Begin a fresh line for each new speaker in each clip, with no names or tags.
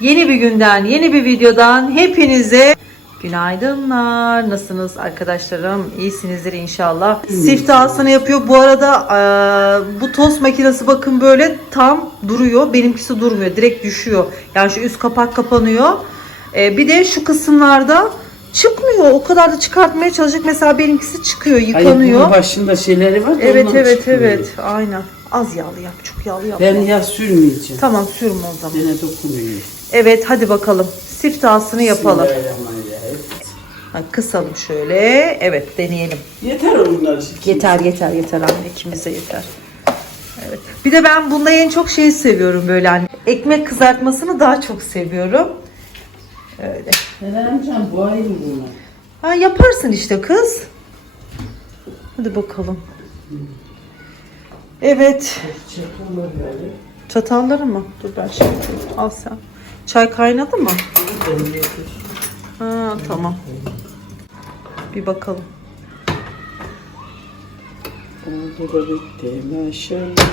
Yeni bir günden, yeni bir videodan hepinize günaydınlar. Nasılsınız arkadaşlarım? İyisinizdir inşallah. Siftahsını yapıyor. Bu arada eee, bu tost makinesi bakın böyle tam duruyor. Benimkisi durmuyor. Direkt düşüyor. Yani şu üst kapak kapanıyor. Eee, bir de şu kısımlarda çıkmıyor. O kadar da çıkartmaya çalışık. Mesela benimkisi çıkıyor,
Hayır
yıkanıyor.
bunun başında şeyleri var
Evet evet
çıkmıyor.
evet. Aynen. Az yağlı yap. Çok yağlı yapma.
Ben yağ sürmeyeceğim.
Tamam sürme o zaman.
Gene dokunuyor.
Evet hadi bakalım. Siftahsını yapalım. Ha, kısalım şöyle. Evet deneyelim.
Yeter onlar.
Yeter yeter yeter anne ikimize yeter. Evet. Bir de ben bunda en çok şeyi seviyorum böyle hani ekmek kızartmasını daha çok seviyorum. Öyle.
Helal amcam bu ayrı bunlar.
Ha yaparsın işte kız. Hadi bakalım. Evet. Çatalları mı? Dur ben şey yapayım. Al sen. Çay kaynadı mı? Ha tamam. Bir bakalım.
Oldu da bitti maşallah.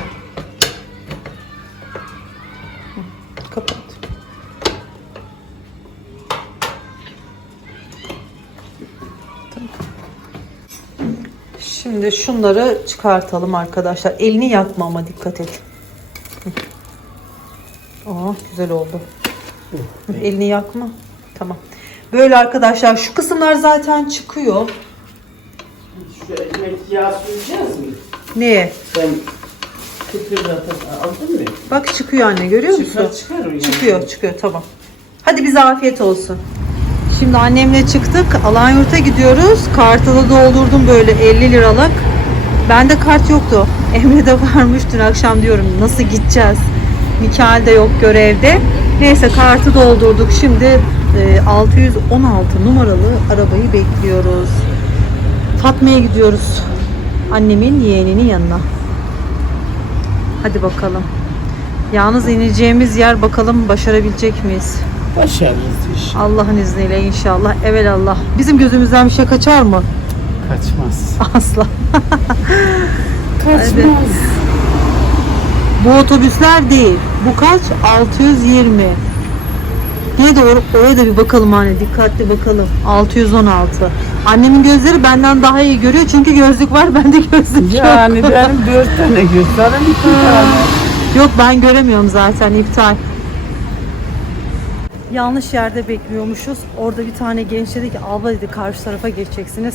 Kapat. Tamam. Şimdi şunları çıkartalım arkadaşlar. Elini yakma ama dikkat et. Aa güzel oldu. Elini yakma. Tamam. Böyle arkadaşlar şu kısımlar zaten çıkıyor.
Şu ekmek yağ süreceğiz mi?
Neye?
Sen aldın mı?
Bak çıkıyor anne görüyor musun?
Çıkar çıkar o yani.
Çıkıyor çıkıyor tamam. Hadi bize afiyet olsun. Şimdi annemle çıktık. Alanyurt'a gidiyoruz. Kartı da doldurdum böyle 50 liralık. Bende kart yoktu. Emre'de varmış dün akşam diyorum nasıl gideceğiz? Mikael de yok görevde. Neyse kartı doldurduk. Şimdi e, 616 numaralı arabayı bekliyoruz. Fatma'ya gidiyoruz. Annemin yeğeninin yanına. Hadi bakalım. Yalnız ineceğimiz yer bakalım başarabilecek miyiz?
Başarırız inşallah.
Allah'ın izniyle inşallah. Evelallah. Bizim gözümüzden bir şey kaçar mı?
Kaçmaz.
Asla.
Kaçmaz.
Bu otobüsler değil. Bu kaç? 620. Niye de or- oraya da bir bakalım hani dikkatli bakalım. 616. Annemin gözleri benden daha iyi görüyor çünkü gözlük var bende gözlük yok.
Yani benim dört tane gözlerim iki tane.
Yok ben göremiyorum zaten iptal. Yanlış yerde bekliyormuşuz. Orada bir tane genç dedi ki abla dedi karşı tarafa geçeceksiniz.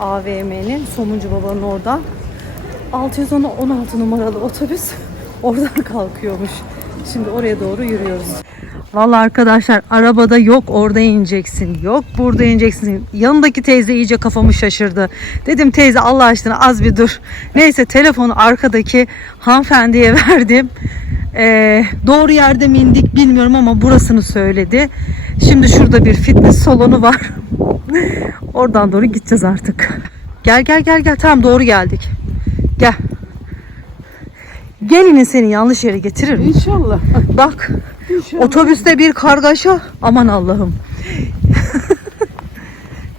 AVM'nin Somuncu Baba'nın oradan. 616 numaralı otobüs oradan kalkıyormuş. Şimdi oraya doğru yürüyoruz. Vallahi arkadaşlar arabada yok orada ineceksin. Yok burada ineceksin. Yanındaki teyze iyice kafamı şaşırdı. Dedim teyze Allah aşkına az bir dur. Neyse telefonu arkadaki hanımefendiye verdim. Ee, doğru yerde mi indik bilmiyorum ama burasını söyledi. Şimdi şurada bir fitness salonu var. Oradan doğru gideceğiz artık. Gel gel gel gel tamam doğru geldik. Gel. Gelinin seni yanlış yere getirir mi?
İnşallah.
Bak otobüste bir kargaşa aman Allah'ım.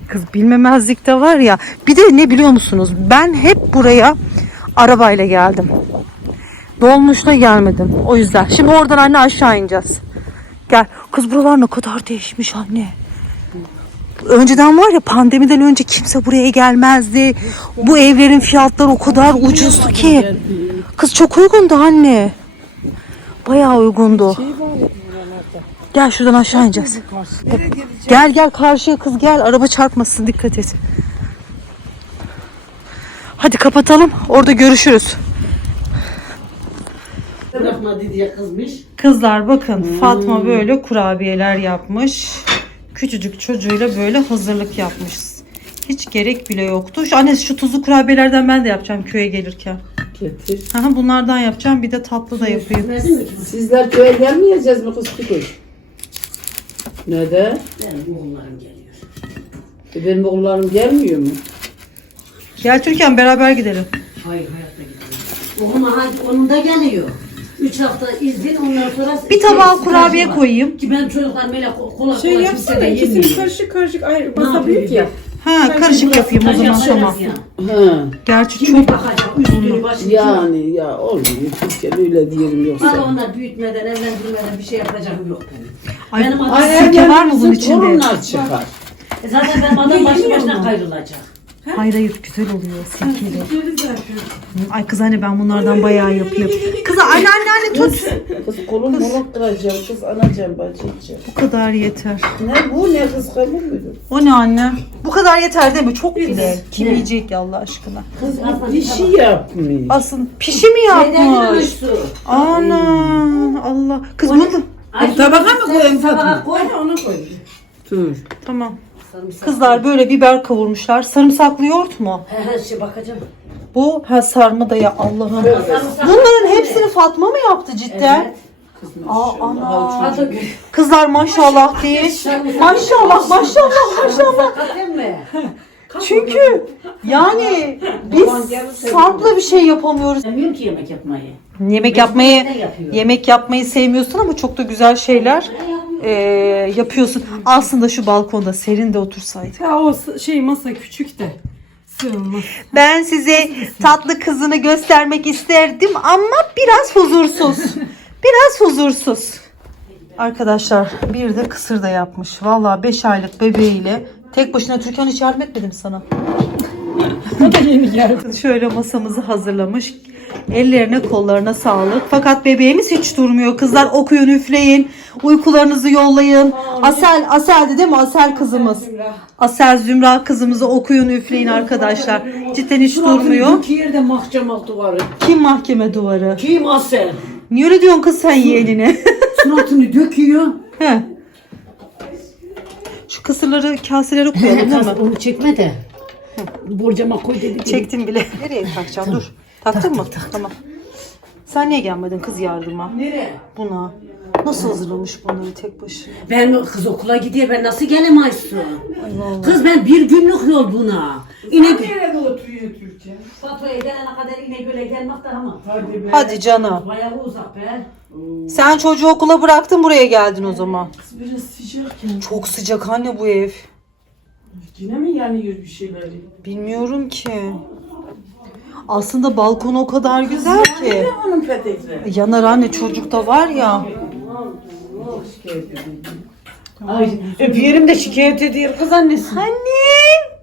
Kız bilmemezlikte var ya. Bir de ne biliyor musunuz? Ben hep buraya arabayla geldim. Dolmuşla gelmedim. O yüzden. Şimdi oradan anne aşağı ineceğiz. Gel. Kız buralar ne kadar değişmiş anne. Önceden var ya pandemiden önce kimse buraya gelmezdi. Bu evlerin fiyatları o kadar ucuzdu ki. Kız çok uygundu anne. Bayağı uygundu. Gel şuradan aşağı ineceğiz. Gel gel karşıya kız gel. Araba çarpmasın dikkat et. Hadi kapatalım. Orada görüşürüz. Kızlar bakın Fatma böyle kurabiyeler yapmış. Küçücük çocuğuyla böyle hazırlık yapmış. Hiç gerek bile yoktu. Şu anne şu tuzlu kurabiyelerden ben de yapacağım köye gelirken.
Getir.
Aha, bunlardan yapacağım. Bir de tatlı da yapayım.
Sizler köye gelmeyeceğiz mi kız Kütük? Neden?
Benim oğullarım geliyor.
E benim oğullarım gelmiyor mu?
Gel Türkan beraber gidelim.
Hayır hayatta gitmiyor. Oğlum hadi onun da geliyor. Üç hafta izin ondan sonra...
Bir tabağa
şey,
kurabiye koyayım.
Ki benim çocuklar böyle ko- kola
Şey yapsana ikisini karışık karışık ayrı büyük ya.
Ha karışık yapayım o zaman
ya.
Ha.
Gerçi
Kim
çok
bakacak üstünü başını.
Yani ya olmuyor. Türkiye'de öyle diyelim
Valla
yoksa.
onlar büyütmeden, evlendirmeden bir şey yapacağım yok benim.
Ay,
Benim adım-
ay, sirke var mı bunun içinde?
Torunlar çıkar.
E zaten benim adam başlı başına kayrılacak.
Hayır hayır güzel oluyor sirkeli. Hı, Ay kız anne ben bunlardan bayağı yapayım. Kız anne anne anne tut.
Kız kolum moluk kıracağım. Kız anacığım bacıcığım.
Bu kadar yeter.
Ne bu ne kız kalır mıydı?
O ne anne? Bu kadar yeter değil mi? Çok bile. Kim yiyecek ya Allah aşkına?
Kız şey yapmış.
Aslında pişi mi
Şeyden
yapmış? Ana Allah. Kız bunu
Tabağa mı koyayım Fatma?
koy onu koy.
Dur.
Tamam.
Sarımsak.
Kızlar böyle biber kavurmuşlar. Sarımsaklı yoğurt mu?
He he şey bakacağım.
Bu ha sarma da ya Allah'ım. Bunların hepsini Fatma mı yaptı cidden?
Evet.
Aa ana. Kızlar maşallah değil. Maşallah maşallah maşallah. Çünkü yani biz farklı bir şey yapamıyoruz.
Sevmiyorum ki yemek yapmayı.
Yemek yapmayı yemek yapmayı sevmiyorsun ama çok da güzel şeyler e, yapıyorsun. Aslında şu balkonda serin de otursaydık.
Ya o şey masa küçük de.
Ben size tatlı kızını göstermek isterdim ama biraz huzursuz. Biraz huzursuz. Arkadaşlar bir de kısır da yapmış. Vallahi 5 aylık bebeğiyle tek başına Türkan hiç yardım etmedim sana.
Yeni geldi.
Şöyle masamızı hazırlamış. Ellerine kollarına sağlık. Fakat bebeğimiz hiç durmuyor. Kızlar okuyun üfleyin. Uykularınızı yollayın. Asel, Asel'di değil mi? Asel kızımız. Asel Zümra kızımızı okuyun üfleyin arkadaşlar. Cidden hiç durmuyor.
İki yerde mahkeme duvarı.
Kim mahkeme duvarı?
Kim asel?
Niye öyle diyorsun kız sen yeğenine?
Suratını döküyor.
He. Şu kısırları kaselere koyalım değil mi?
Onu çekme de. Borcama koy dedi.
Çektim bile. Nereye takacağım? Dur. Taktın mı? Tamam. Sen niye gelmedin kız yardıma?
Nereye?
Buna. Nasıl hazırlamış bunları tek başına?
Ben kız okula gidiyor ben nasıl gelemem Aysu? Kız ben bir günlük yol buna. İnek.
Nerede oturuyor Türkçe?
Fatma'ya gelene kadar İnegöl'e gelmek daha mı?
Hadi be.
Hadi canım.
Bayağı uzak be.
Sen çocuğu okula bıraktın buraya geldin o zaman.
Kız biraz sıcak ya.
Çok sıcak anne bu ev.
Yine mi yanıyor bir şeyleri?
Bilmiyorum ki. Aslında balkon o kadar güzel ki.
Ne onun petekleri?
Yanar anne çocuk da var ya.
Şikayet edeyim. Ay, öpüyorum da şikayet ediyor kız annesi.
Anne.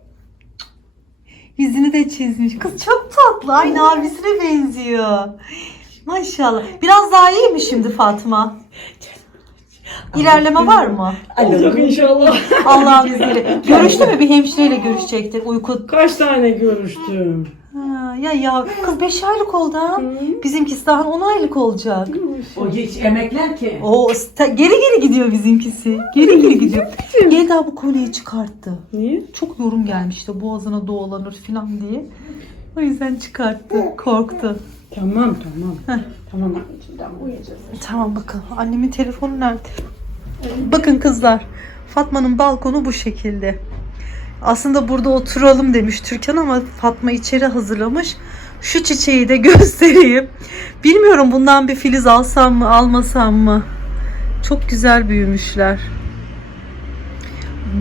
Yüzünü de çizmiş. Kız çok tatlı. Aynı abisine benziyor. Maşallah. Biraz daha iyi mi şimdi Fatma? İlerleme var mı?
Olacak inşallah.
Allah'ın izniyle. Görüştü mü? Bir hemşireyle görüşecektik. Uyku.
Kaç tane görüştüm?
Ha, ya ya kız 5 aylık oldu ha. Bizimkisi daha 10 aylık olacak.
O hiç emekler ki.
O geri geri gidiyor bizimkisi. Geri geri gidiyor. Gel daha bu kolyeyi çıkarttı.
Niye?
Çok yorum gelmişti boğazına doğalanır falan diye. O yüzden çıkarttı. Korktu.
Tamam tamam. Tamam anneciğim tamam uyuyacağız.
Tamam bakalım. Annemin telefonu nerede? Bakın kızlar. Fatma'nın balkonu bu şekilde. Aslında burada oturalım demiş Türkan ama Fatma içeri hazırlamış. Şu çiçeği de göstereyim. Bilmiyorum bundan bir filiz alsam mı almasam mı? Çok güzel büyümüşler.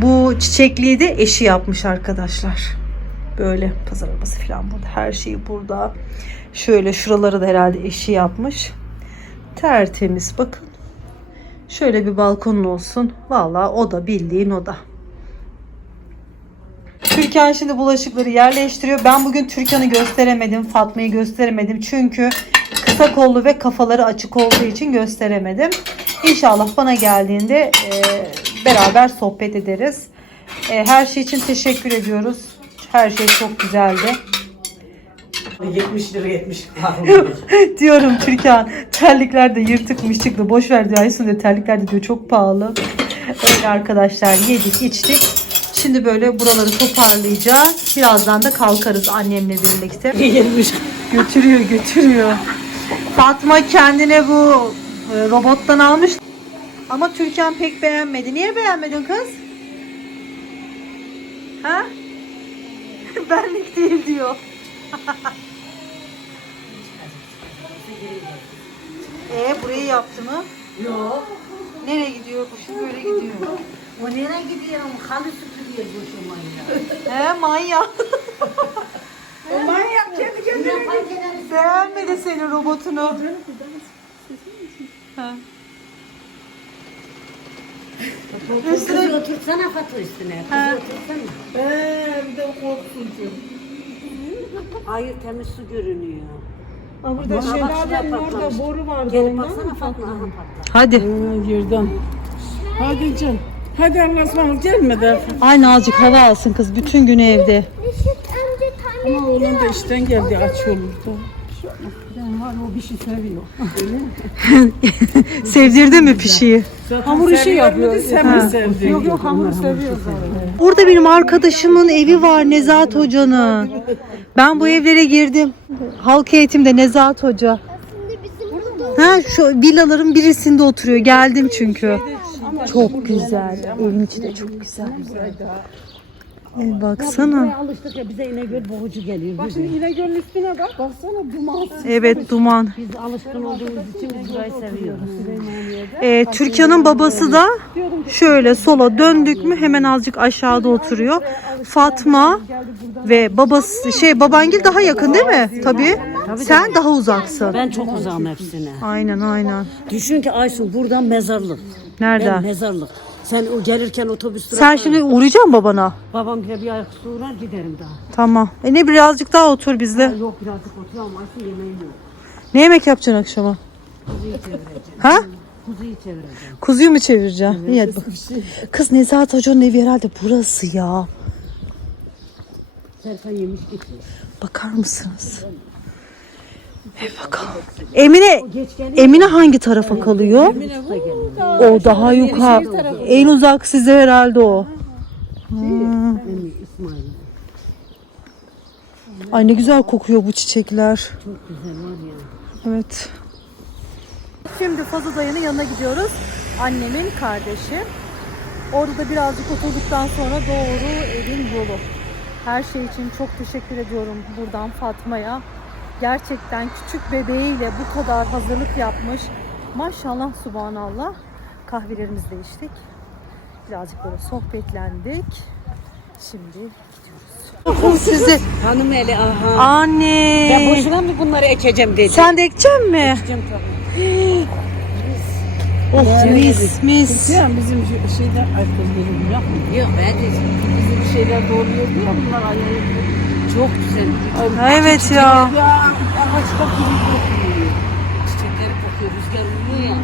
Bu çiçekliği de eşi yapmış arkadaşlar. Böyle pazar arabası falan burada. Her şey burada. Şöyle şuraları da herhalde eşi yapmış. Tertemiz bakın. Şöyle bir balkonun olsun. Vallahi o da bildiğin o da. Türkan şimdi bulaşıkları yerleştiriyor. Ben bugün Türkan'ı gösteremedim. Fatma'yı gösteremedim. Çünkü kısa kollu ve kafaları açık olduğu için gösteremedim. İnşallah bana geldiğinde e, beraber sohbet ederiz. E, her şey için teşekkür ediyoruz. Her şey çok güzeldi.
70 lira 70
Diyorum Türkan terlikler de yırtıkmış çıktı. Boş ver diyor Aysun diyor terlikler de diyor çok pahalı. Öyle arkadaşlar yedik içtik. Şimdi böyle buraları toparlayacağız. Birazdan da kalkarız annemle birlikte.
70
Götürüyor götürüyor. Fatma kendine bu e, robottan almış. Ama Türkan pek beğenmedi. Niye beğenmedin kız? Ha? Benlik değil diyor. E burayı yaptı mı?
Yok.
Nereye gidiyor? Bu şimdi böyle gidiyor.
O nereye gidiyor? Halı süpürüyor bu şumayla.
He manyak.
Manyak kendi kendine.
Beğenmedi senin robotunu. Ha.
Kızı otursana Fatih üstüne. Kızı otursana.
Eee bir de korksun
Hayır temiz su görünüyor.
Ha burada şelalenin orada boru vardı
Gelip baksana Fatma.
Hadi.
Ha, Girdim. Hadi can. Hadi Allah'a ısmarladık gelme de.
Aynı azıcık hava alsın kız bütün gün evde.
Neşet amca tane
Ama oğlum da işten geldi aç olurdu.
Var o bir şey seviyor.
Sevdirdin mi pişiyi?
Hamur işi yapıyor. Sen mi sevdin? Yok yok hamur seviyor
Burada benim arkadaşımın evi var Nezahat Hoca'nın. Ben bu evlere girdim. Halk eğitimde Nezahat Hoca.
aslında bizim burada
Ha şu villaların birisinde oturuyor. Geldim çünkü. Çok güzel. Evin içi de çok güzel. El baksana.
Alıştık ya bize İnegöl boğucu geliyor.
Bak şimdi İnegöl'ün üstüne bak. Baksana duman.
Evet duman.
Biz alışkın olduğumuz için biz burayı seviyoruz.
Ee, Türkan'ın babası da şöyle sola döndük mü hemen azıcık aşağıda oturuyor. Fatma ve babası şey babangil daha yakın değil mi? Tabii. Sen daha uzaksın.
Ben çok uzağım hepsine.
Aynen aynen.
Düşün ki Aysun buradan mezarlık. Ben
Nereden?
mezarlık. Sen o gelirken otobüs
Sen
duraklar-
şimdi uğrayacaksın babana.
Babam bile bir ayak uğrar giderim daha.
Tamam. E ne birazcık daha otur bizde.
Yok birazcık oturuyorum Aysun yemeğim yok.
Ne yemek yapacaksın akşama?
Kuzuyu çevireceğim.
Ha?
Kuzuyu çevireceğim.
Kuzuyu mu çevireceğim? İyi hadi bakalım. Kız Nezahat Hoca'nın evi herhalde burası ya.
Serkan yemiş gitmiş.
Bakar mısınız? Bakalım. Emine. Emine hangi tarafa kalıyor? O daha yukarı. En uzak size herhalde o.
Emmi, İsmail.
Ay ne güzel kokuyor bu çiçekler. Evet. Şimdi Fazıl dayının yanına gidiyoruz. Annemin kardeşi. Orada da birazcık oturduktan sonra doğru evin yolu. Her şey için çok teşekkür ediyorum buradan Fatma'ya. Gerçekten küçük bebeğiyle bu kadar hazırlık yapmış. Maşallah subhanallah. Kahvelerimizi de içtik. Birazcık böyle sohbetlendik. Şimdi gidiyoruz. Size
Hanım eli aha.
anne.
Ben boşuna mı bunları ekeceğim dedi.
Sen de ekecek mi?
Ekeceğim tabii.
Oh mis mis.
Ya bizim şeyden ay kız benim yapma.
Yok ben de
Bizim şeyler doğruyor ya bunlar ayağı.
Çok güzel.
Ha, Evet ya.
Ya ağaçta gibi kokuyor.
Çiçekleri kokuyor, rüzgar vuruyor ya.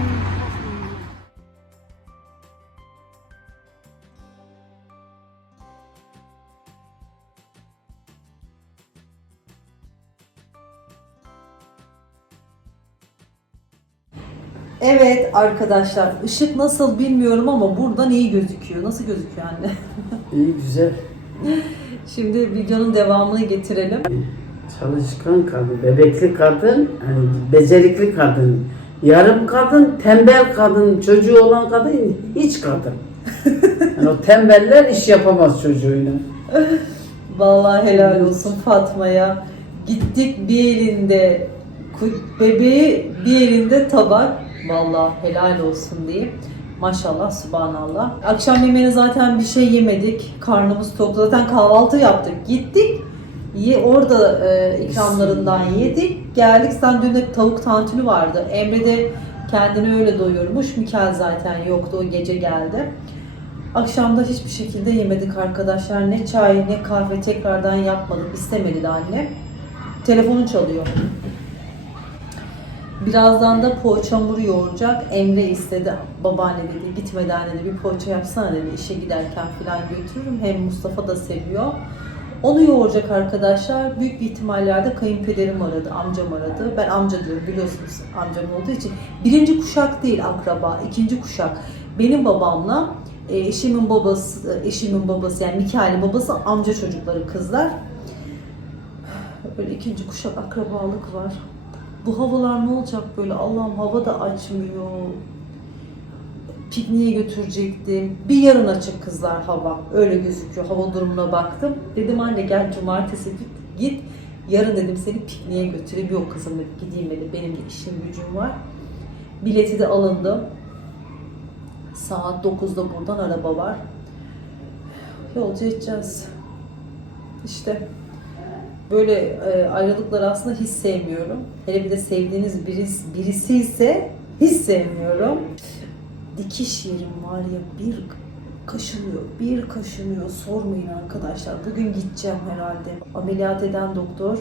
Evet arkadaşlar ışık nasıl bilmiyorum ama buradan iyi gözüküyor. Nasıl gözüküyor anne?
İyi güzel.
Şimdi videonun devamını getirelim.
Çalışkan kadın, bebekli kadın, hani becerikli kadın, yarım kadın, tembel kadın, çocuğu olan kadın, hiç kadın. Yani o tembeller iş yapamaz çocuğuyla.
Vallahi helal olsun Fatma'ya. Gittik bir elinde bebeği bir elinde tabak. Vallahi helal olsun diyeyim. Maşallah subhanallah. Akşam yemeğine zaten bir şey yemedik. Karnımız tok. Zaten kahvaltı yaptık. Gittik. Ye, orada e, ikramlarından yedik. Geldik. Sen dün de tavuk tantuni vardı. Emre de kendini öyle doyurmuş. Mikel zaten yoktu. O gece geldi. Akşamda hiçbir şekilde yemedik arkadaşlar. Ne çay ne kahve tekrardan yapmadık. İstemedi de anne. Telefonu çalıyor. Birazdan da poğaça hamuru yoğuracak. Emre istedi. Babaanne dedi gitmeden dedi bir poğaça yapsana dedi. İşe giderken falan götürürüm. Hem Mustafa da seviyor. Onu yoğuracak arkadaşlar. Büyük bir ihtimallerde kayınpederim aradı, amcam aradı. Ben amca diyorum biliyorsunuz amcam olduğu için. Birinci kuşak değil akraba, ikinci kuşak. Benim babamla e, eşimin babası, eşimin babası yani Mikail'in babası amca çocukları kızlar. Böyle ikinci kuşak akrabalık var. Bu havalar ne olacak böyle? Allah'ım hava da açmıyor. Pikniğe götürecektim. Bir yarın açık kızlar hava. Öyle gözüküyor. Hava durumuna baktım. Dedim anne gel cumartesi git. git. Yarın dedim seni pikniğe götüreyim. Yok kızım dedim gideyim dedim. Benim de işim gücüm var. Bileti de alındı. Saat 9'da buradan araba var. Yolcu edeceğiz. İşte böyle e, ayrılıkları aslında hiç sevmiyorum. Hele bir de sevdiğiniz birisi, birisi ise hiç sevmiyorum. Dikiş yerim var ya bir kaşınıyor. Bir kaşınıyor. Sormayın arkadaşlar. Bugün gideceğim herhalde. Ameliyat eden doktor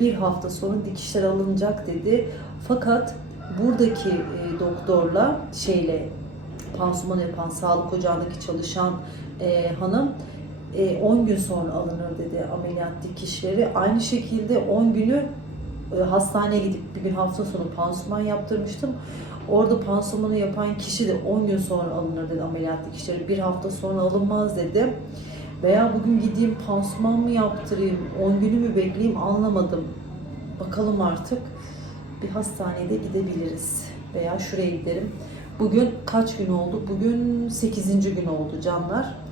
bir hafta sonra dikişler alınacak dedi. Fakat buradaki e, doktorla şeyle pansuman yapan sağlık ocağındaki çalışan e, hanım e, 10 gün sonra alınır dedi ameliyat dikişleri. Aynı şekilde 10 günü e, hastaneye gidip bir gün hafta sonu pansuman yaptırmıştım. Orada pansumanı yapan kişi de 10 gün sonra alınır dedi ameliyat dikişleri. Bir hafta sonra alınmaz dedi. Veya bugün gideyim pansuman mı yaptırayım, 10 günü mü bekleyeyim anlamadım. Bakalım artık bir hastanede gidebiliriz. Veya şuraya giderim. Bugün kaç gün oldu? Bugün 8. gün oldu canlar.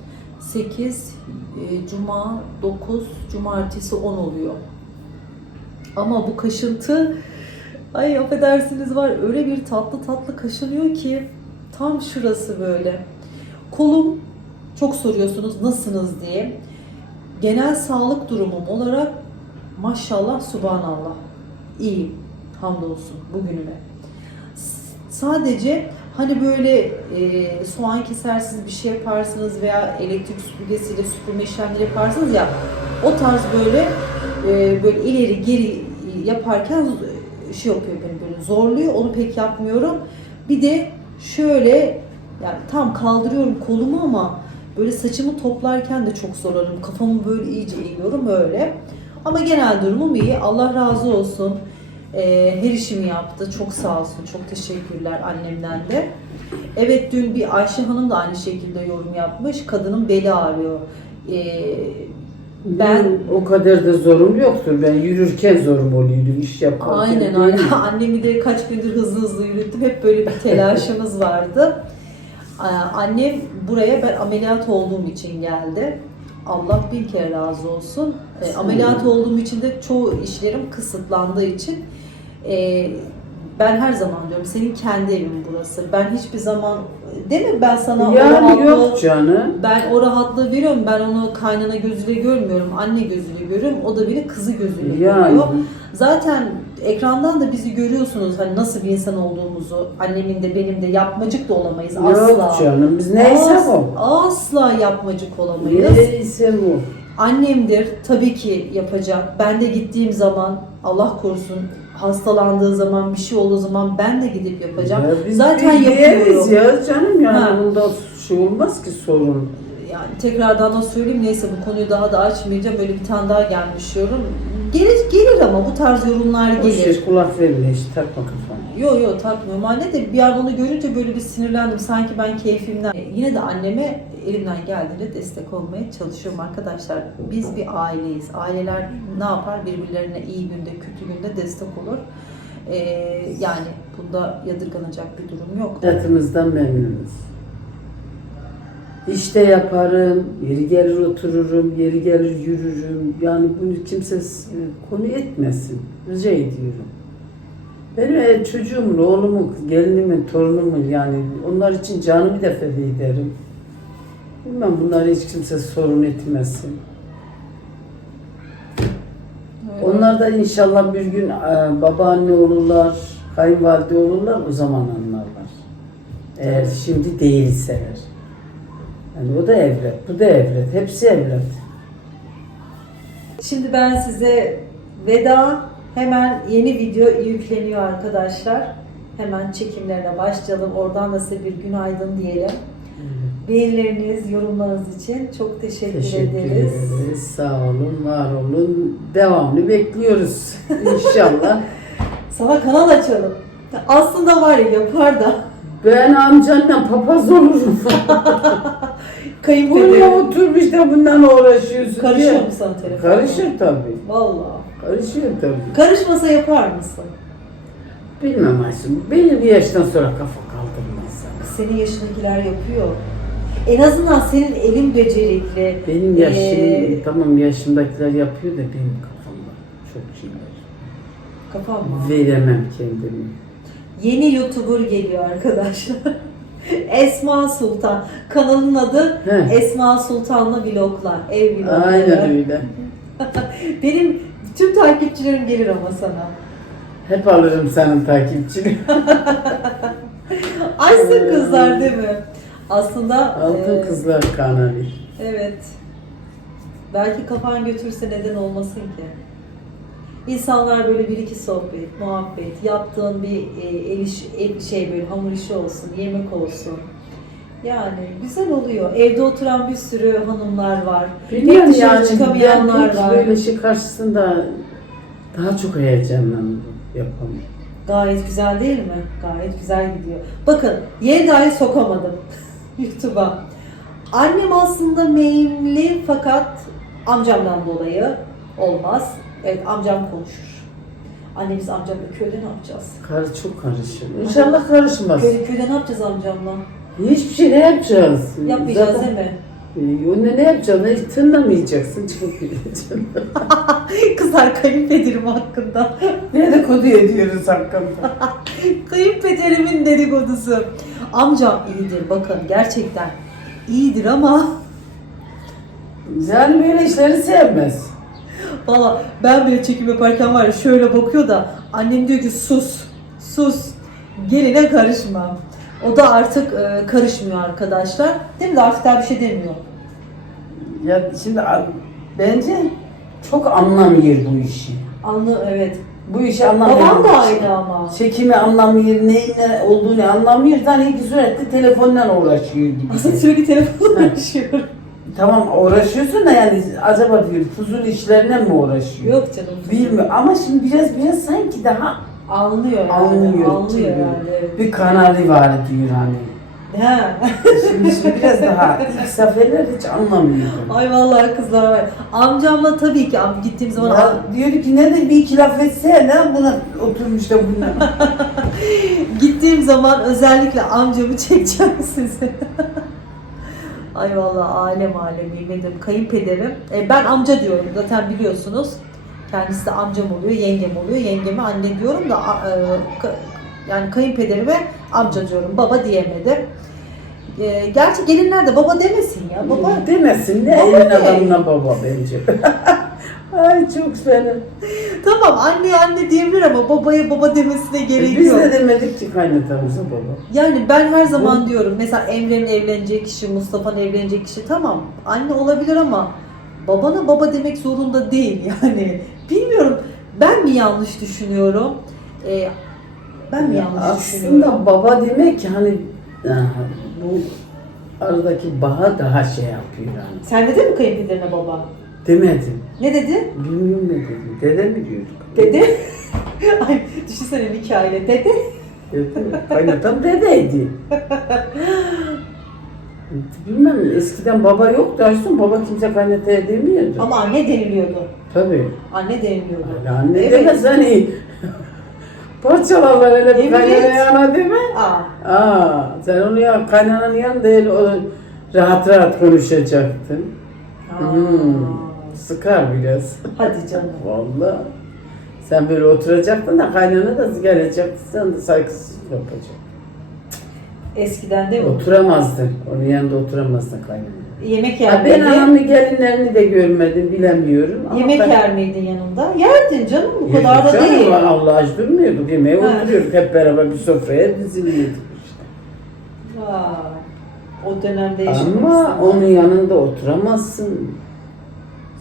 8, e, Cuma, 9, Cumartesi 10 oluyor. Ama bu kaşıntı ay affedersiniz var öyle bir tatlı tatlı kaşınıyor ki tam şurası böyle. Kolum çok soruyorsunuz nasılsınız diye. Genel sağlık durumum olarak maşallah subhanallah iyiyim hamdolsun bugünüme. Sadece hani böyle e, soğan kesersiniz bir şey yaparsınız veya elektrik süpürgesiyle süpürme işlemleri yaparsınız ya o tarz böyle e, böyle ileri geri yaparken şey yapıyor beni böyle zorluyor onu pek yapmıyorum. Bir de şöyle yani tam kaldırıyorum kolumu ama böyle saçımı toplarken de çok zorlarım. Kafamı böyle iyice eğiyorum öyle. Ama genel durumum iyi. Allah razı olsun. Ee, her işimi yaptı. Çok sağ olsun. Çok teşekkürler annemden de. Evet dün bir Ayşe Hanım da aynı şekilde yorum yapmış. Kadının beli ağrıyor. Ee, ben
o kadar da zorum yoktur. Ben yürürken zorum oluyordu iş yaparken.
Aynen aynen.
mi?
Annemi de kaç gündür hızlı hızlı yürüttüm. Hep böyle bir telaşımız vardı. Aa, Annem buraya ben ameliyat olduğum için geldi. Allah bin kere razı olsun. E, ameliyat olduğum için de çoğu işlerim kısıtlandığı için e, ben her zaman diyorum senin kendi evin burası. Ben hiçbir zaman değil mi ben sana o
Yani
rahatlığı-
yok canım.
ben o rahatlığı veriyorum. Ben onu kaynana gözüyle görmüyorum. Anne gözüyle görüyorum. O da beni kızı gözüyle
Yani.
görüyor. Zaten ekrandan da bizi görüyorsunuz. Hani nasıl bir insan olduğumuzu. Annemin de benim de yapmacık da olamayız. Asla.
Yok canım. Biz neyse
As-
o.
Asla yapmacık olamayız.
Neyse bu.
Annemdir. Tabii ki yapacak. Ben de gittiğim zaman Allah korusun hastalandığı zaman bir şey olduğu zaman ben de gidip yapacağım.
Ya biz
Zaten yapıyorum.
ya canım yani
Ha.
bunda şey olmaz ki sorun.
yani tekrardan da söyleyeyim neyse bu konuyu daha da açmayacağım. Böyle bir tane daha gelmiş yorum. Gelir, gelir ama bu tarz yorumlar gelir.
şey kulak verme hiç takma kafana.
Yo yo takmıyorum. Anne de bir an onu görünce böyle bir sinirlendim. Sanki ben keyfimden. E, Yine de anneme elimden geldiğince destek olmaya çalışıyorum arkadaşlar. Biz bir aileyiz. Aileler ne yapar? Birbirlerine iyi günde, kötü günde destek olur. E, yani bunda yadırganacak bir durum yok.
Hayatımızdan memnunuz. İşte yaparım, yeri gelir otururum, yeri gelir yürürüm. Yani bunu kimse s- konu etmesin. Rica ediyorum. Benim e, çocuğumun, oğlumun, gelinimin, torunumun yani onlar için canımı da feda ederim. Bilmem bunları hiç kimse sorun etmesin. Onlar da inşallah bir gün e, babaanne olurlar, kayınvalide olurlar o zaman anlarlar. Eğer şimdi değilseler. Yani o da evlat, bu da evlat, hepsi evlat.
Şimdi ben size veda hemen yeni video yükleniyor arkadaşlar. Hemen çekimlerine başlayalım. Oradan da size bir günaydın diyelim. Beğenileriniz, yorumlarınız için çok teşekkür,
Teşekkür
ederiz.
ederiz. Sağ olun, var olun. Devamlı bekliyoruz inşallah.
Sana kanal açalım. Aslında var ya yapar da.
ben amcanla papaz olurum. Buraya
Kayınpeder.
oturmuş da bundan uğraşıyorsun.
Karışıyor
diye.
mu sana telefon?
Karışır tabii.
Vallahi.
Karışıyor tabii.
Karışmasa yapar mısın?
Bilmem Ayşem. Benim bir yaştan sonra kafa kaldırmaz.
Senin yaşındakiler yapıyor. En azından senin elin becerikli.
Benim yaşım,
Ee,
tamam yaşımdakiler yapıyor da benim kafam var. Çok şeyler.
kafam var.
Veremem kendimi.
Yeni YouTuber geliyor arkadaşlar. Esma Sultan. Kanalın adı
He.
Esma Sultan'la vloglar. Ev vlogları.
Aynen öyle.
Benim tüm takipçilerim gelir ama sana.
Hep alırım senin takipçini.
Açsın kızlar değil mi? Aslında
Altın
e,
kızlar kanalı.
Evet. Belki kafan götürse neden olmasın ki? İnsanlar böyle bir iki sohbet, muhabbet, yaptığın bir e, el iş, el şey böyle hamur işi olsun, yemek olsun. Yani güzel oluyor. Evde oturan bir sürü hanımlar var.
Biliyorum
Tek dışarı
yani
çıkamayanlar
ben
var.
böyle şey karşısında daha çok heyecanlandım. Yapamam.
Gayet güzel değil mi? Gayet güzel gidiyor. Bakın yeni dahi sokamadım YouTube'a. Annem aslında meyimli fakat amcamdan dolayı olmaz. Evet amcam konuşur. Annemiz amcamla köyde ne yapacağız?
Karı çok karışır. İnşallah karışmaz.
Köyde, köyde ne yapacağız amcamla?
Hiçbir şey ne yapacağız?
Yapmayacağız
Zaten-
değil mi?
Ee, Önüne ne yapacaksın? Hiç tırnamayacaksın. Çıkıp gideceksin.
Kızlar kayınpederim hakkında.
Dedikodu ediyoruz hakkında.
Kayınpederimin dedikodusu. Amcam iyidir bakın gerçekten iyidir ama
Yani böyle işleri sevmez.
Valla ben bile çekim yaparken var ya şöyle bakıyor da annem diyor ki sus, sus, geline karışma. O da artık e, karışmıyor arkadaşlar. Değil mi? Artık daha bir şey demiyor.
Ya şimdi bence çok anlamıyor bu işi.
Anlı evet.
Bu işi anlamıyor.
Babam da aynı ama.
Çekimi anlamıyor, neyin ne olduğunu anlamıyor. Hani iki sürekli telefonla uğraşıyor gibi.
Aslında sürekli telefonla uğraşıyor.
Tamam uğraşıyorsun da yani acaba diyor fuzul işlerine mi uğraşıyor?
Yok canım.
Bilmiyorum ama şimdi biraz biraz sanki daha
Anlıyor
anlıyor.
Anlıyor
diyor.
yani. evet.
Bir kanalı var diyor hani.
He.
Şimdi, şimdi biraz daha ilk seferler hiç anlamıyordum.
Ay vallahi kızlar var. Amcamla tabii ki am- gittiğim zaman
Ya diyor ki ne de bir iki laf etsene buna oturmuş da bunlar.
Gittiğim zaman özellikle amcamı çekeceğim size. Ay vallahi alem alem yemedim. Kayınpederim. E, ben amca diyorum zaten biliyorsunuz. Kendisi de amcam oluyor, yengem oluyor. Yengeme anne diyorum da e, yani kayınpederime amca diyorum. Baba diyemedim. E, gerçi gelinler de baba demesin ya. Baba
demesin
Baba
elin adamına baba bence. Ay çok fena.
tamam anne anne diyebilir ama babaya baba demesine gerek
E, Biz
yok.
de demedik ki kaynatamıza baba.
Yani ben her zaman diyorum mesela Emre'nin evleneceği kişi, Mustafa'nın evleneceği kişi tamam anne olabilir ama babana baba demek zorunda değil yani. Bilmiyorum ben mi yanlış düşünüyorum? Ee, ben mi yanlış düşünüyorum?
Aslında baba demek hani aha, bu aradaki bağa daha şey yapıyor yani.
Sen dedin mi kayınpederine baba?
Demedim.
Ne dedi?
Bilmiyorum ne dedim. Dede mi diyorduk?
Dedi. Ay düşünsene hikaye dedi.
Dede. Kaynatam dedeydi. Bilmem eskiden baba yoktu Aysun. Baba kimse kaynataya demiyordu.
Ama anne deniliyordu.
Tabii.
Anne deniliyordu.
Yani anne
Evet.
demez hani. Parçalarlar hele bir kaynanaya ana deme.
Aa,
Aa, sen onu ya kaynananın yanında el, o, rahat rahat konuşacaktın.
aa.
Hmm. Sıkar biraz.
Hadi canım.
Vallahi. Sen böyle oturacaktın da kaynana da gelecekti. Sen de saygısız yapacak.
Eskiden de
Oturamazdın. Onun yanında oturamazdın kaynana.
yemek yer
ben
miydi?
anamlı gelinlerini de görmedim bilemiyorum. Ama
Yemek
ben-
yer miydin yanında? Yerdin canım bu
Yedik
kadar da
canım,
değil.
Allah aşkına durmuyorduk. Yemeğe
Ha.
oturuyorduk. Hep beraber bir sofraya diziliyorduk işte.
Vay, O dönemde yaşamak
Ama onun yanında oturamazsın.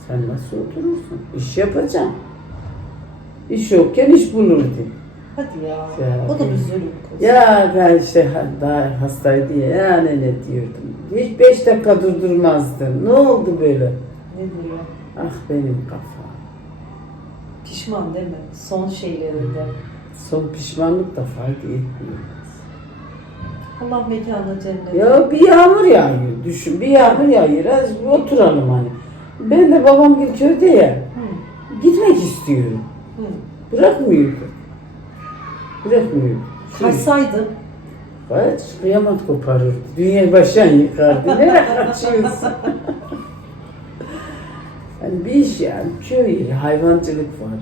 Sen nasıl oturursun? İş yapacaksın. İş yokken iş bulurdu.
Hadi ya.
Ya,
o da bir zulüm.
Ya ben işte ha- daha hastaydı ya, ya ne diyordum. Hiç beş dakika durdurmazdım. Ne oldu böyle?
Ne diyor?
Ah benim kafam.
Pişman değil mi? Son şeylerinde.
Son pişmanlık da fayda etmiyor.
Allah mekanı cennet.
Ya bir yağmur yağıyor. Düşün bir yağmur yağıyor. Az bir oturalım hani. Ben de babam köyde ya.
Hı,
Gitmek istiyorum.
hı.
Bırakmıyordu. Bırakmıyordu. Şey,
Kaçsaydın.
Kaç kıyamet koparırdı. Dünyayı baştan yıkardı. Nereye kaçıyorsun? hani bir iş yani. Köy, hayvancılık var.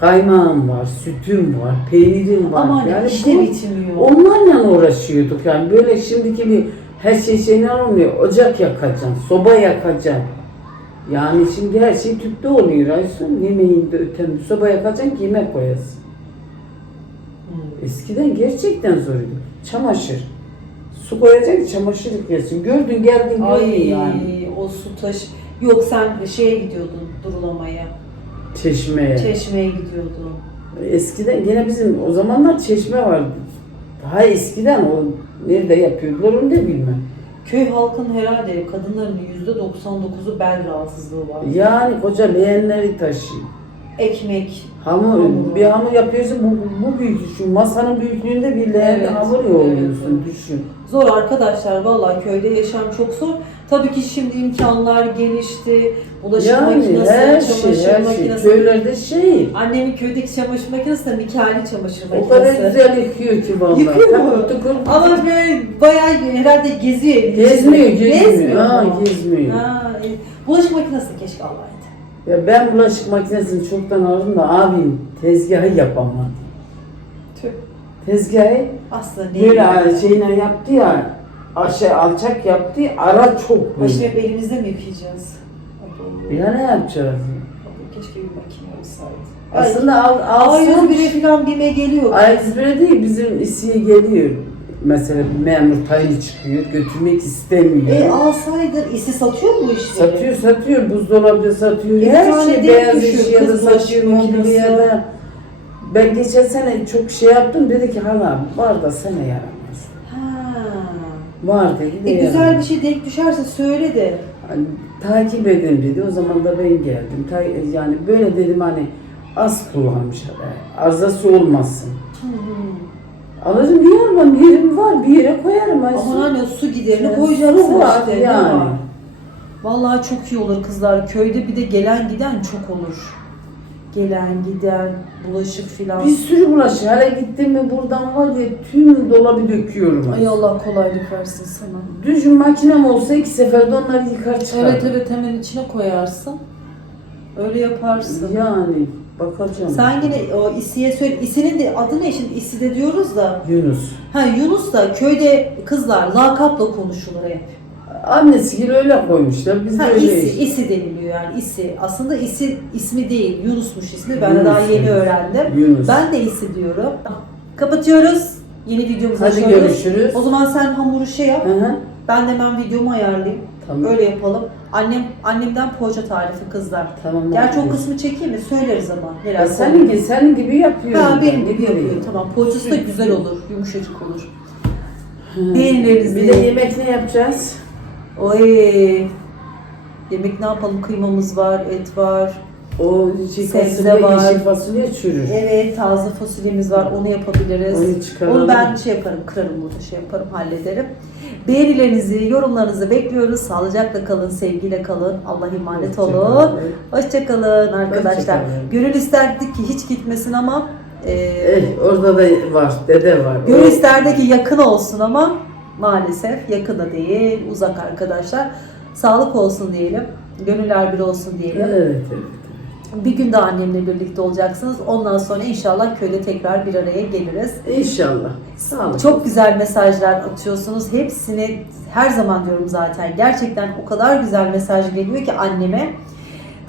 Kaymağım var, sütüm var, peynirim var.
Ama hani
yani
işte
bu-
bitmiyor.
Onlarla uğraşıyorduk yani böyle şimdiki bir her şey şeyle olmuyor. Ocak yakacaksın, soba yakacaksın. Yani şimdi her şey tüpte oluyor Aysun. Yemeğinde öten soba yakacaksın ki yemek koyasın.
Hı.
Eskiden gerçekten zordu. Çamaşır, Su koyacak çamaşır yıkayasın. Gördün geldin gördün
Ay
yani.
o su taş. Yok sen şeye gidiyordun durulamaya.
Çeşmeye.
Çeşmeye gidiyordun.
Eskiden gene bizim o zamanlar çeşme vardı. Daha eskiden o nerede yapıyordular onu da bilmem.
Köy halkın herhalde kadınların %99'u bel rahatsızlığı var.
Yani koca leğenleri taşıyor.
Ekmek.
Hamur,
Hamur.
bir hamur yapıyorsun bu, bu büyük şu masanın büyüklüğünde bir leğende
Evet,
hamur
evet,
yoğuruyorsun düşün.
Zor arkadaşlar vallahi köyde yaşam çok zor. Tabii ki şimdi imkanlar gelişti. Bulaşık
Yani
makinesi,
her şey
çamaşır
her şey
makinesi.
köylerde şey.
Annemin köydeki çamaşır makinesi de Mikali çamaşır makinesi.
O kadar güzel yıkıyor ki vallahi.
Yıkıyor mu? Ama böyle bayağı herhalde geziyor.
Gezmiyor,
içinde.
gezmiyor. Ha,
mu?
gezmiyor.
Ha, e, bulaşık makinesi keşke alaydı.
Ya ben bulaşık makinesini çoktan aldım da abim tezgahı yapamadı.
Tüh.
Tezgahı
Aslında ne?
böyle şeyle yaptı ya aşağı alçak yaptı ara çok
Başka
böyle.
hep elimizde mi yıkayacağız?
Ya ne yapacağız?
Keşke bir makine olsaydı.
Aslında al,
A101'e
alsın.
falan bime geliyor.
A101'e değil bizim isiye geliyor. Mesela bir memur tayini çıkıyor götürmek istemiyor.
E alsaydın, isi satıyor mu bu işleri?
Satıyor satıyor buzdolabı satıyor
Bir
her şey beyaz eşya da satıyor mobilya da. Ben geçen sene çok şey yaptım dedi ki hala var da sana yaramaz.
Ha.
Var dedi de
E güzel bir şey denk düşerse söyle de.
Hani, takip edin dedi o zaman da ben geldim. Ta- yani böyle dedim hani az kullanmış e, arızası olmasın. Alırım bir yer var, bir yerim var, bir yere koyarım. Ay,
Ama
su-
hani su giderini
Yani
koyacaksın
su var
işte.
yani.
Vallahi çok iyi olur kızlar. Köyde bir de gelen giden çok olur. Gelen giden, bulaşık filan.
Bir sürü bulaşık. Hele gittim mi buradan var ya tüm dolabı döküyorum.
Ay Allah kolaylık versin sana.
Düşün makinem olsa iki seferde onları yıkar çıkar.
Evet evet hemen içine koyarsın. Öyle yaparsın.
Yani bakacağım.
Sen yine o İsi'ye söyle. İsi'nin de adı ne şimdi İsi de diyoruz da.
Yunus.
Ha Yunus da köyde kızlar lakapla konuşulur hep.
Annesi gibi öyle koymuşlar. Biz de
Ha
öyle
İsi,
işte.
İsi deniliyor yani İsi. Aslında İsi ismi değil Yunus'muş ismi. Ben de
Yunus,
daha yeni
Yunus.
öğrendim.
Yunus.
Ben de İsi diyorum. Kapatıyoruz. Yeni videomuzu
Hadi
açıyoruz.
görüşürüz.
O zaman sen hamuru şey yap.
Hı hı.
Ben de hemen videomu ayarlayayım.
Tamam.
Öyle yapalım. Annem annemden poğaça tarifi kızlar.
Tamam.
Gerçi o kısmı çekeyim mi? Söyleriz ama. Neler
Ya senin gibi, senin gibi yapıyorum.
Ha
ben,
benim
ne
gibi yapıyor. Tamam. Poğaçası da güzel olur. Yumuşacık olur. Beğenilerinizi.
Bir de yemek ne yapacağız?
Oy. Yemek ne yapalım? Kıymamız var, et var.
O şey
Sebze
fasulye,
var.
yeşil fasulye çürür.
Evet, taze fasulyemiz var. Onu yapabiliriz.
Onu çıkaralım.
Onu ben şey yaparım, kırarım burada şey yaparım, hallederim. Beğenilerinizi, yorumlarınızı bekliyoruz. Sağlıcakla kalın, sevgiyle kalın. Allah emanet olun.
Hoşçakalın.
Hoşçakalın arkadaşlar.
Hoşçakalın.
Gönül isterdik ki hiç gitmesin ama e,
Eh, orada da var, dede var.
Gönül isterdi ki yakın olsun ama maalesef yakın da değil, uzak arkadaşlar. Sağlık olsun diyelim. Gönüller bir olsun diyelim.
Evet, evet.
Bir gün daha annemle birlikte olacaksınız. Ondan sonra inşallah köyde tekrar bir araya geliriz.
İnşallah. Sağlık.
Çok güzel mesajlar atıyorsunuz. Hepsini her zaman diyorum zaten. Gerçekten o kadar güzel mesaj geliyor ki anneme.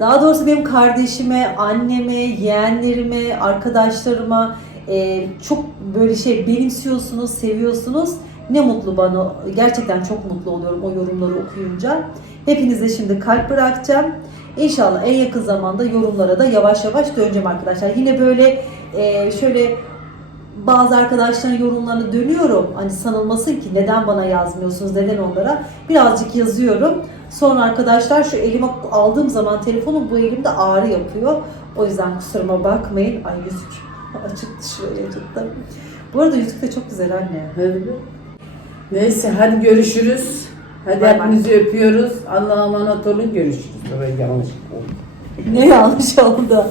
Daha doğrusu benim kardeşime, anneme, yeğenlerime, arkadaşlarıma e, çok böyle şey benimsiyorsunuz, seviyorsunuz. Ne mutlu bana. Gerçekten çok mutlu oluyorum o yorumları okuyunca. Hepinize şimdi kalp bırakacağım. İnşallah en yakın zamanda yorumlara da yavaş yavaş döneceğim arkadaşlar. Yine böyle e, şöyle bazı arkadaşların yorumlarını dönüyorum. Hani sanılmasın ki neden bana yazmıyorsunuz, neden onlara. Birazcık yazıyorum. Sonra arkadaşlar şu elime aldığım zaman telefonum bu elimde ağrı yapıyor. O yüzden kusuruma bakmayın. Ay yüzük açıktı şuraya acıttı. Bu arada yüzük de çok güzel anne.
Be. Neyse hadi görüşürüz. Hadi
Bay bay.
hepinizi öpüyoruz. Allah'a emanet olun. Görüşürüz. Böyle yanlış oldu.
Ne yanlış oldu.